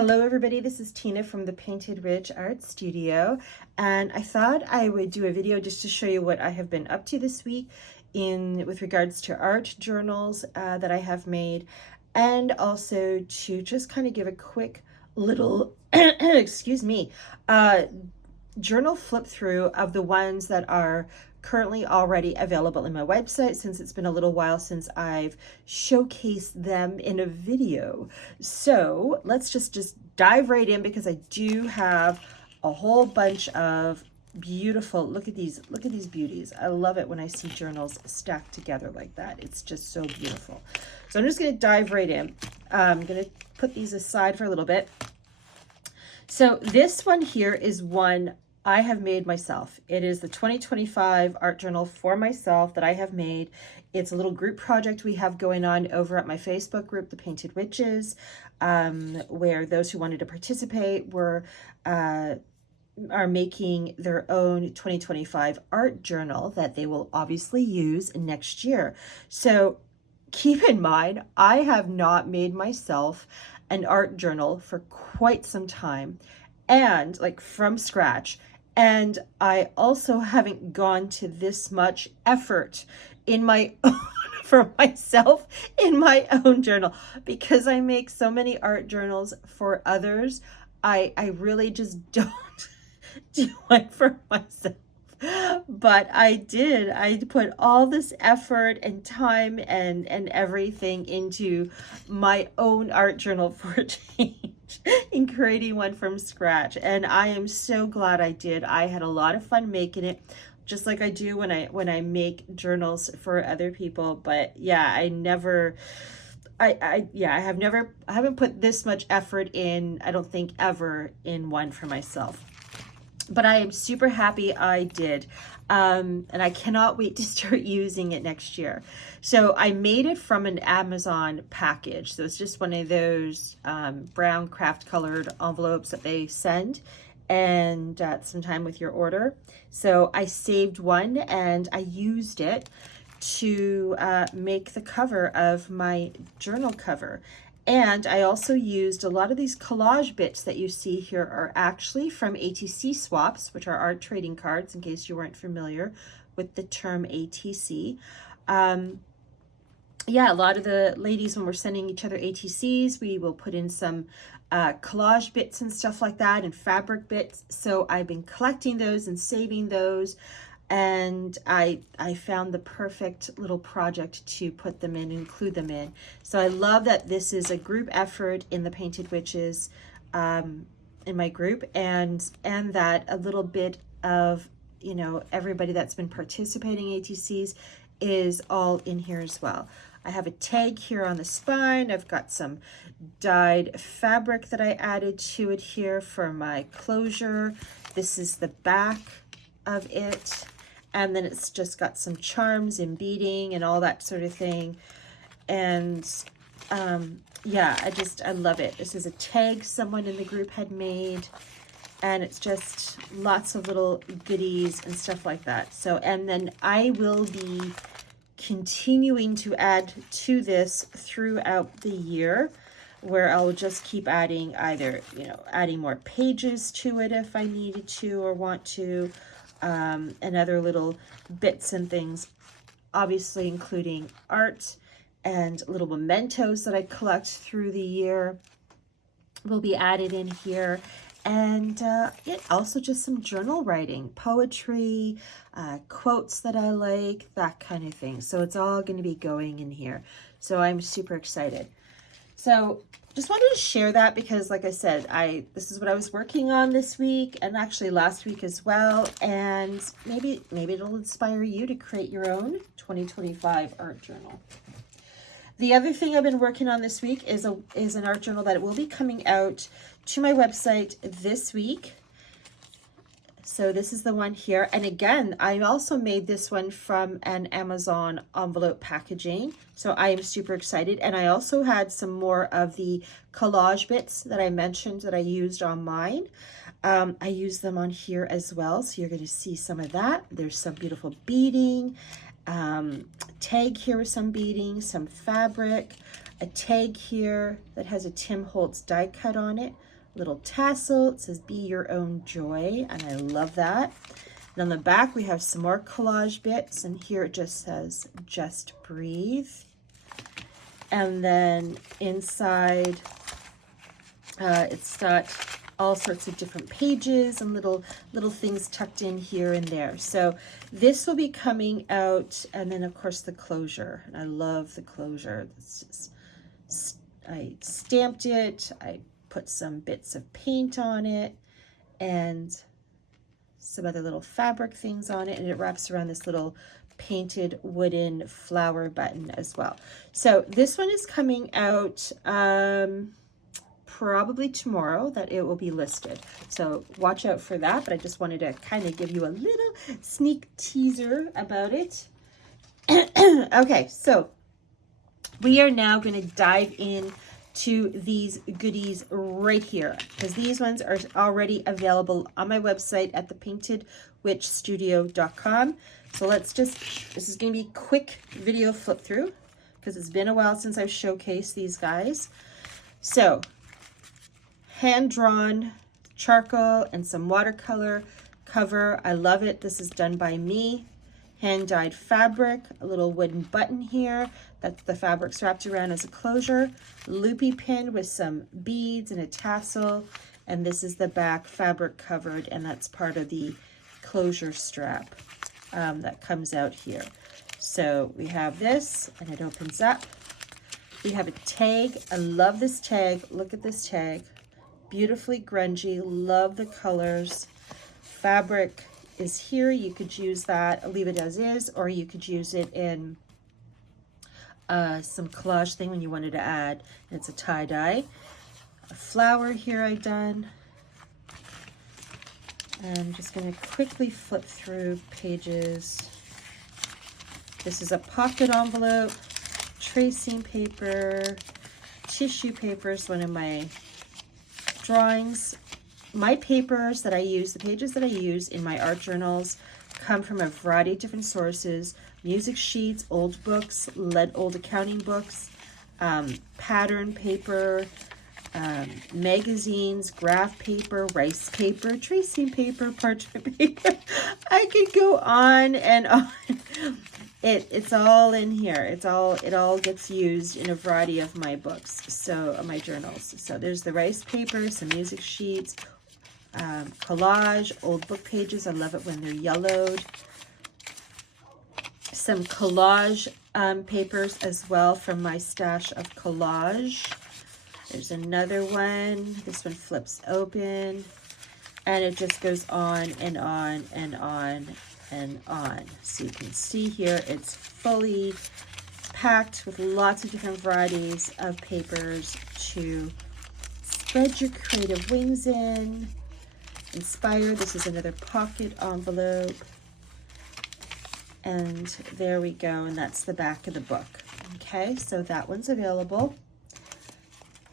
Hello everybody, this is Tina from the Painted Ridge Art Studio, and I thought I would do a video just to show you what I have been up to this week with regards to art journals that I have made, and also to just kind of give a quick little excuse me, journal flip through of the ones that are currently already available in my website, since it's been a little while since I've showcased them in a video. So let's just dive right in, because I do have a whole bunch of beautiful, look at these beauties. I love it when I see journals stacked together like that. It's just so beautiful. So I'm just going to dive right in. I'm going to put these aside for a little bit. So this one here is one I have made myself. It is the 2025 art journal for myself that I have made. It's a little group project we have going on over at my Facebook group, The Painted Witches, where those who wanted to participate are making their own 2025 art journal that they will obviously use next year. So keep in mind, I have not made myself an art journal for quite some time, and like from scratch. And I also haven't gone to this much effort in my own for myself in my own journal, because I make so many art journals for others. I really just don't do it for myself. But I put all this effort and time and everything into my own art journal for a change, in creating one from scratch. And I am so glad I did. I had a lot of fun making it, just like I do when I make journals for other people. But yeah, I haven't put this much effort in, I don't think, ever, in one for myself. But I am super happy I did. And I cannot wait to start using it next year. So I made it from an Amazon package. So it's just one of those brown craft colored envelopes that they send, and sometime with your order. So I saved one and I used it to make the cover of my journal cover. And I also used a lot of these collage bits that you see here are actually from ATC swaps, which are art trading cards, in case you weren't familiar with the term ATC. Yeah, a lot of the ladies, when we're sending each other ATCs, we will put in some collage bits and stuff like that, and fabric bits. So I've been collecting those and saving those. And I found the perfect little project to put them in, include them in. So I love that this is a group effort in the Painted Witches, in my group, and that a little bit of, you know, everybody that's been participating in ATCs is all in here as well. I have a tag here on the spine. I've got some dyed fabric that I added to it here for my closure. This is the back of it. And then it's just got some charms and beading and all that sort of thing. And yeah, I love it. This is a tag someone in the group had made, and it's just lots of little goodies and stuff like that. So, and then I will be continuing to add to this throughout the year, where I'll just keep adding, either, you know, adding more pages to it if I needed to or want to, and other little bits and things, obviously including art and little mementos that I collect through the year will be added in here. And it also just some journal writing, poetry, quotes that I like, that kind of thing. So it's all going to be going in here. So I'm super excited. So just wanted to share that, because like I said, this is what I was working on this week, and actually last week as well. And maybe it'll inspire you to create your own 2025 art journal. The other thing I've been working on this week is an art journal that will be coming out to my website this week. So this is the one here. And again, I also made this one from an Amazon envelope packaging. So I am super excited. And I also had some more of the collage bits that I mentioned that I used on mine. I used them on here as well. So you're going to see some of that. There's some beautiful beading, tag here with some beading, some fabric, a tag here that has a Tim Holtz die cut on it. little tassel. It says be your own joy, and I love that. And on the back we have some more collage bits, and here it just says just breathe. And then inside it's got all sorts of different pages and little things tucked in here and there. So this will be coming out, and then of course the closure. And I love the closure. It's just, I stamped it, I put some bits of paint on it and some other little fabric things on it, and it wraps around this little painted wooden flower button as well. So this one is coming out probably tomorrow, that it will be listed. So watch out for that, but I just wanted to kind of give you a little sneak teaser about it. Okay, so we are now going to dive in to these goodies right here, because these ones are already available on my website at thepaintedwitchstudio.com. So let's just, this is going to be a quick video flip through because it's been a while since I've showcased these guys. So hand-drawn charcoal and some watercolor cover. I love it. This is done by me. Hand-dyed fabric, a little wooden button here that the fabric's wrapped around as a closure, loopy pin with some beads and a tassel, and this is the back fabric covered, and that's part of the closure strap that comes out here. So we have this, and it opens up. We have a tag. I love this tag. Look at this tag. Beautifully grungy. Love the colors. Fabric is here. You could use that, leave it as is, or you could use it in some collage thing when you wanted to add. It's a tie-dye. A flower here I done. And I'm just going to quickly flip through pages. This is a pocket envelope, tracing paper, tissue paper is one of my drawings. My papers that I use, the pages that I use in my art journals, come from a variety of different sources: music sheets, old books, old accounting books, pattern paper, magazines, graph paper, rice paper, tracing paper, parchment paper. I could go on and on. It's all in here. It all gets used in a variety of my books, so my journals. So there's the rice paper, some music sheets, collage, old book pages. I love it when they're yellowed. Some collage papers as well from my stash of collage. There's another one. This one flips open, and it just goes on and on and on and on. So you can see here it's fully packed with lots of different varieties of papers to spread your creative wings in. Inspire. This is another pocket envelope. And there we go, and that's the back of the book. Okay, so that one's available.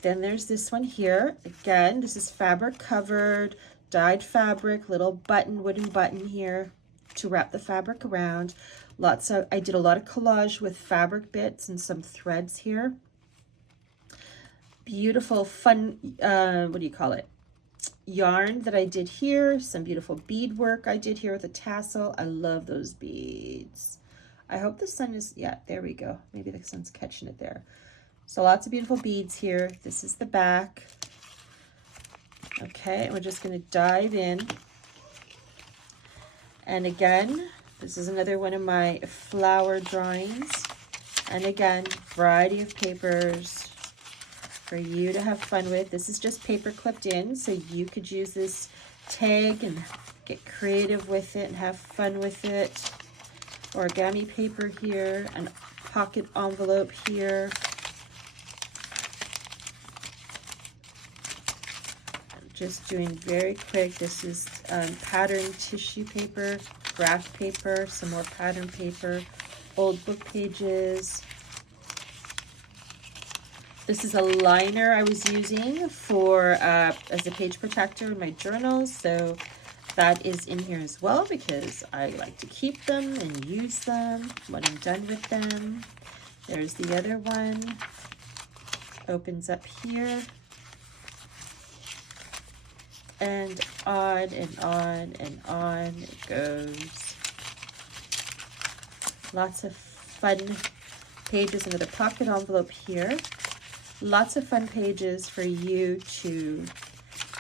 Then there's this one here. Again, this is fabric covered, dyed fabric, little button, wooden button here to wrap the fabric around. I did a lot of collage with fabric bits and some threads here. Beautiful, fun, what do you call it? Yarn that I did here. Some beautiful bead work I did here with a tassel. I love those beads. I hope the sun is, yeah, there we go. Maybe the sun's catching it there. So lots of beautiful beads here. This is the back. Okay, and we're just going to dive in. And again, this is another one of my flower drawings. And again, variety of papers for you to have fun with. This is just paper clipped in, so you could use this tag and get creative with it and have fun with it. Origami paper here, and pocket envelope here. I'm just doing very quick. This is pattern tissue paper, graph paper, some more pattern paper, old book pages. This is a liner I was using for as a page protector in my journals, so that is in here as well because I like to keep them and use them when I'm done with them. There's the other one. Opens up here. And on and on and on it goes. Lots of fun pages. Another pocket envelope here. Lots of fun pages for you to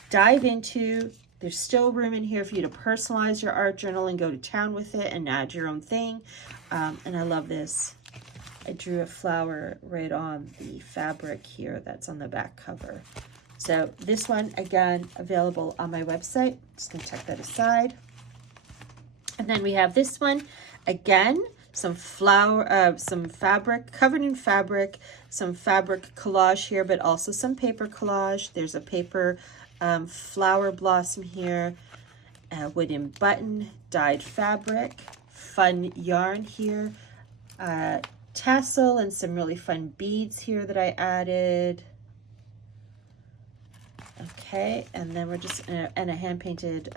dive into. There's still room in here for you to personalize your art journal and go to town with it and add your own thing. And I love this. I drew a flower right on the fabric here that's on the back cover. So this one, again, available on my website. Just gonna tuck that aside. And then we have this one, again, some fabric, covered in fabric, some fabric collage here, but also some paper collage. There's a paper flower blossom here, a wooden button, dyed fabric, fun yarn here, tassel and some really fun beads here that I added. Okay, and then we're just and a hand-painted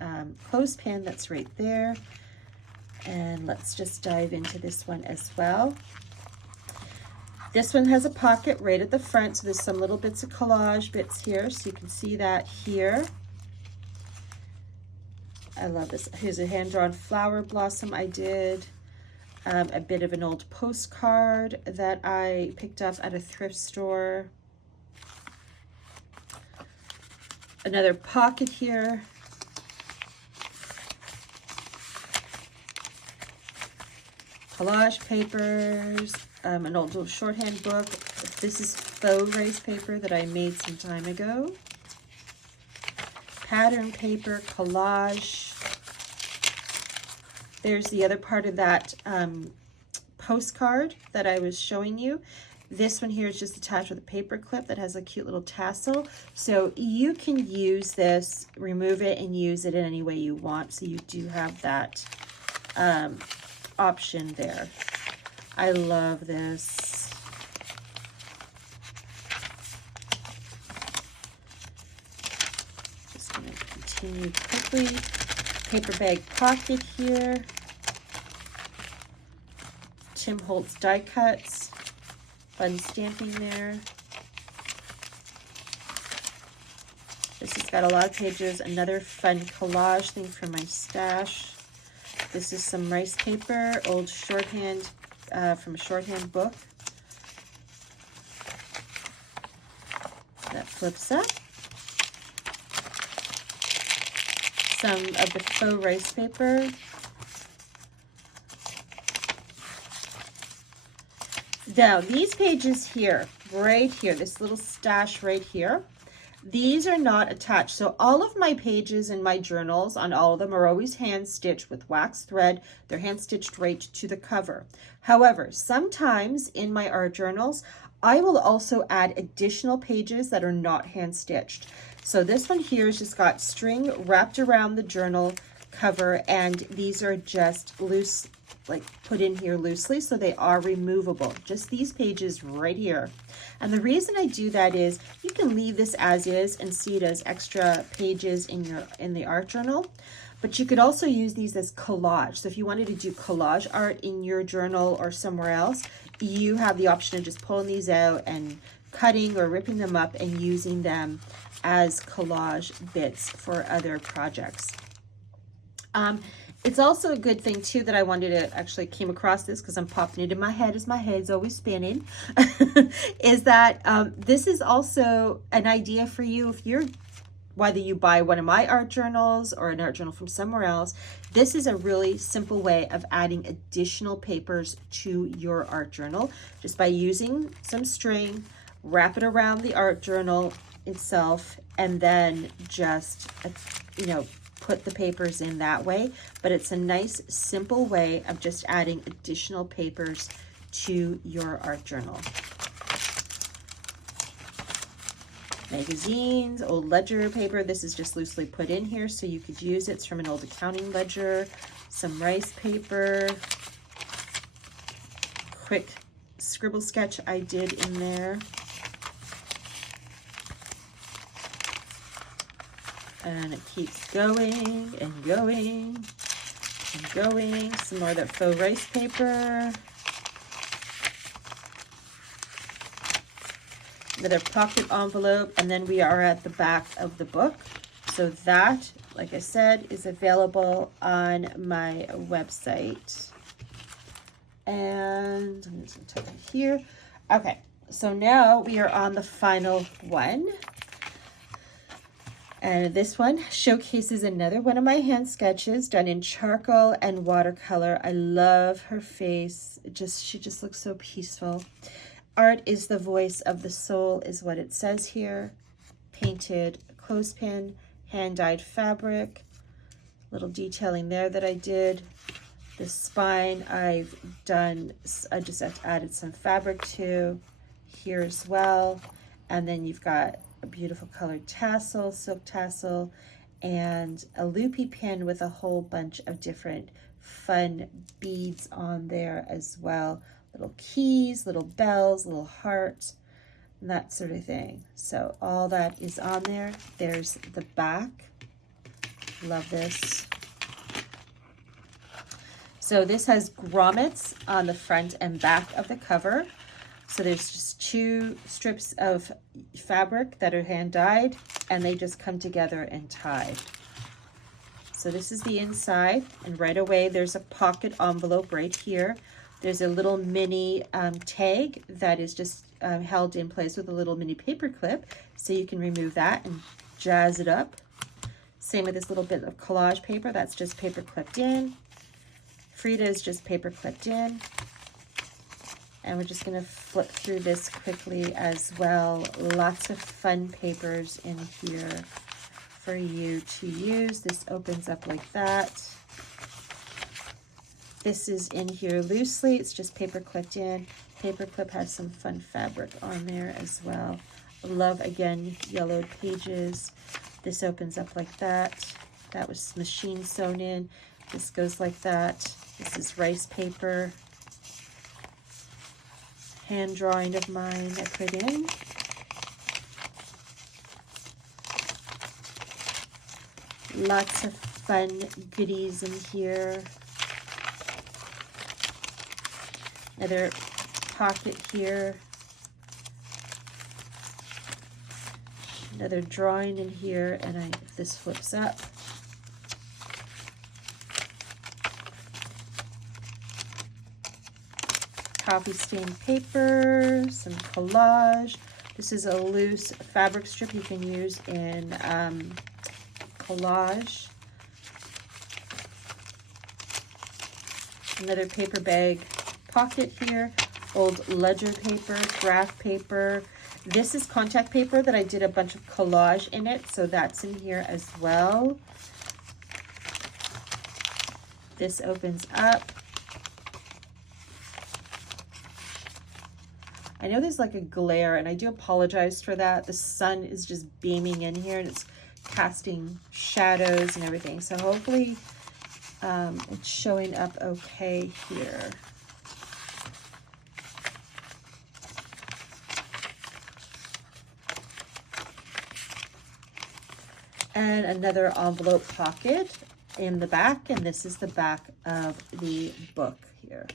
clothespin that's right there. And let's just dive into this one as well. This one has a pocket right at the front, so there's some little bits of collage bits here, so you can see that here. I love this. Here's a hand-drawn flower blossom I did. A bit of an old postcard that I picked up at a thrift store. Another pocket here. Collage papers, an old shorthand book. This is faux rice paper that I made some time ago. Pattern paper, collage. There's the other part of that postcard that I was showing you. This one here is just attached with a paper clip that has a cute little tassel. So you can use this, remove it, and use it in any way you want. So you do have that option there. I love this. Just going to continue quickly. Paper bag pocket here. Tim Holtz die cuts. Fun stamping there. This has got a lot of pages. Another fun collage thing for my stash. This is some rice paper, old shorthand from a shorthand book. That flips up. Some of the faux rice paper. Now, these pages here, right here, this little stash right here, these are not attached. So all of my pages in my journals, on all of them, are always hand stitched with wax thread. They're hand stitched right to the cover. However, sometimes in my art journals, I will also add additional pages that are not hand stitched. So this one here has just got string wrapped around the journal cover, and these are just loose, like put in here loosely, so they are removable. Just these pages right here. And the reason I do that is you can leave this as is and see it as extra pages in the art journal, but you could also use these as collage. So if you wanted to do collage art in your journal or somewhere else, you have the option of just pulling these out and cutting or ripping them up and using them as collage bits for other projects. It's also a good thing too that I wanted to actually came across this because I'm popping it in my head as my head's always spinning, is that this is also an idea for you if you're, whether you buy one of my art journals or an art journal from somewhere else. This is a really simple way of adding additional papers to your art journal just by using some string, wrap it around the art journal itself, and then just, you know, put the papers in that way. But it's a nice simple way of just adding additional papers to your art journal. Magazines, old ledger paper. This is just loosely put in here so you could use it. It's from an old accounting ledger. Some rice paper. Quick scribble sketch I did in there. And it keeps going and going and going. Some more of that faux rice paper. Another pocket envelope, and then we are at the back of the book. So So that, like I said, is available on my website. And I'm just gonna tuck it here. Okay, so now we are on the final one. And this one showcases another one of my hand sketches done in charcoal and watercolor. I love her face. She just looks so peaceful. Art is the voice of the soul is what it says here. Painted clothespin, hand-dyed fabric. Little detailing there that I did. The spine I just added some fabric to here as well. And then you've got a beautiful colored tassel, silk tassel, and a loopy pin with a whole bunch of different fun beads on there as well. Little keys, little bells, little hearts, and that sort of thing. So all that is on there. There's the back. Love this. So this has grommets on the front and back of the cover. So there's just 2 strips of fabric that are hand dyed, and they just come together and tied. So this is the inside, and right away there's a pocket envelope right here. There's a little mini tag that is just held in place with a little mini paper clip, so you can remove that and jazz it up. Same with this little bit of collage paper, that's just paper clipped in. Frida is just paper clipped in. And we're just going to flip through this quickly as well. Lots of fun papers in here for you to use. This opens up like that. This is in here loosely. It's just paper clipped in. Paper clip has some fun fabric on there as well. Love, again, yellowed pages. This opens up like that. That was machine sewn in. This goes like that. This is rice paper. Hand drawing of mine I put in. Lots of fun goodies in here. Another pocket here. Another drawing in here, and this flips up. Coffee stained paper, some collage. This is a loose fabric strip you can use in collage. Another paper bag pocket here. Old ledger paper, graph paper. This is contact paper that I did a bunch of collage in it, so that's in here as well. This opens up. I know there's like a glare, and I do apologize for that. The sun is just beaming in here, and it's casting shadows and everything. So hopefully it's showing up okay here. And another envelope pocket in the back, and this is the back of the book here.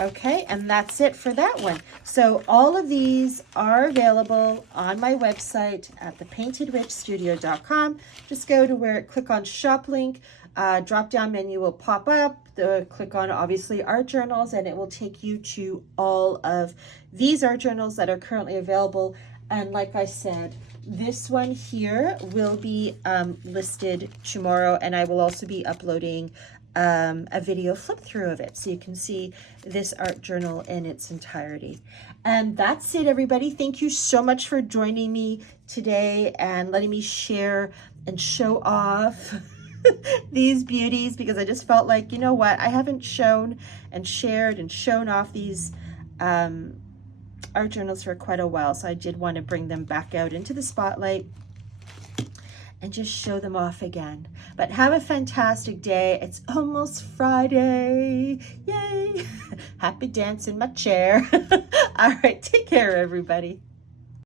Okay, and that's it for that one. So all of these are available on my website at thepaintedwitchstudio.com. Just go to where, click on shop link, drop down menu will pop up. Click on obviously art journals, and it will take you to all of these art journals that are currently available. And like I said, this one here will be listed tomorrow, and I will also be uploading a video flip through of it, so you can see this art journal in its entirety. And that's it, everybody. Thank you so much for joining me today and letting me share and show off these beauties, because I just felt like, you know what, I haven't shown and shared and shown off these art journals for quite a while, so I did want to bring them back out into the spotlight and just show them off again. But have a fantastic day. It's almost Friday. Yay! Happy dance in my chair. All right, take care, everybody.